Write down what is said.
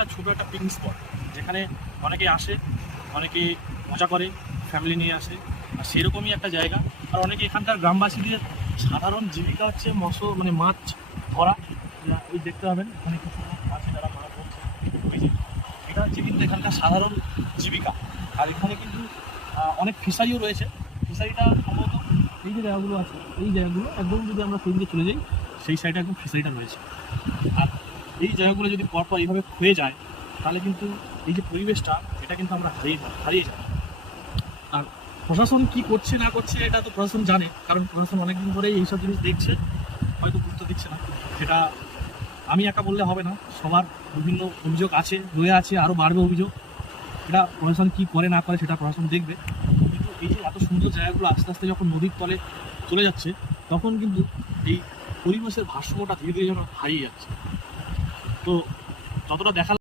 একটা ছোটো একটা পিকনিক স্পট, যেখানে অনেকে আসে, অনেকে মজা করে, ফ্যামিলি নিয়ে আসে। আর সেরকমই একটা জায়গা। আর অনেকে এখানকার গ্রামবাসীদের সাধারণ জীবিকা হচ্ছে মাছ ধরা। ওই দেখতে পাবেন এখানে কিছু লোক আছে যারা মাছ ধরছে। ওই যে এটা হচ্ছে কিন্তু এখানকার সাধারণ জীবিকা। আর এখানে কিন্তু অনেক ফিশারিও রয়েছে। ফিশারিটা সম্ভবত এই যে জায়গাগুলো আছে, এই জায়গাগুলো একদম যদি আমরা সেদিকে চলে যাই, সেই সাইডে একদম ফিশারিটা রয়েছে। আর এই জায়গাগুলো যদি পরপর এইভাবে ক্ষয়ে যায়, তাহলে কিন্তু এই যে পরিবেশটা, এটা কিন্তু আমরা হারিয়ে যাই। আর প্রশাসন কি করছে না করছে এটা তো প্রশাসন জানে, কারণ প্রশাসন অনেকদিন ধরেই এইসব জিনিস দেখছে, হয়তো গুরুত্ব দিচ্ছে না। সেটা আমি একা বললে হবে না, সবার বিভিন্ন অভিযোগ আছে, রয়ে আছে, আরও বাড়বে অভিযোগ। এটা প্রশাসন কী করে না করে সেটা প্রশাসন দেখবে। কিন্তু এই যে এত সুন্দর জায়গাগুলো আস্তে আস্তে যখন নদীর তলে চলে যাচ্ছে, তখন কিন্তু এই পরিবেশের ভারসাম্যটা ধীরে ধীরে যেন হারিয়ে যাচ্ছে। তো যতটা দেখা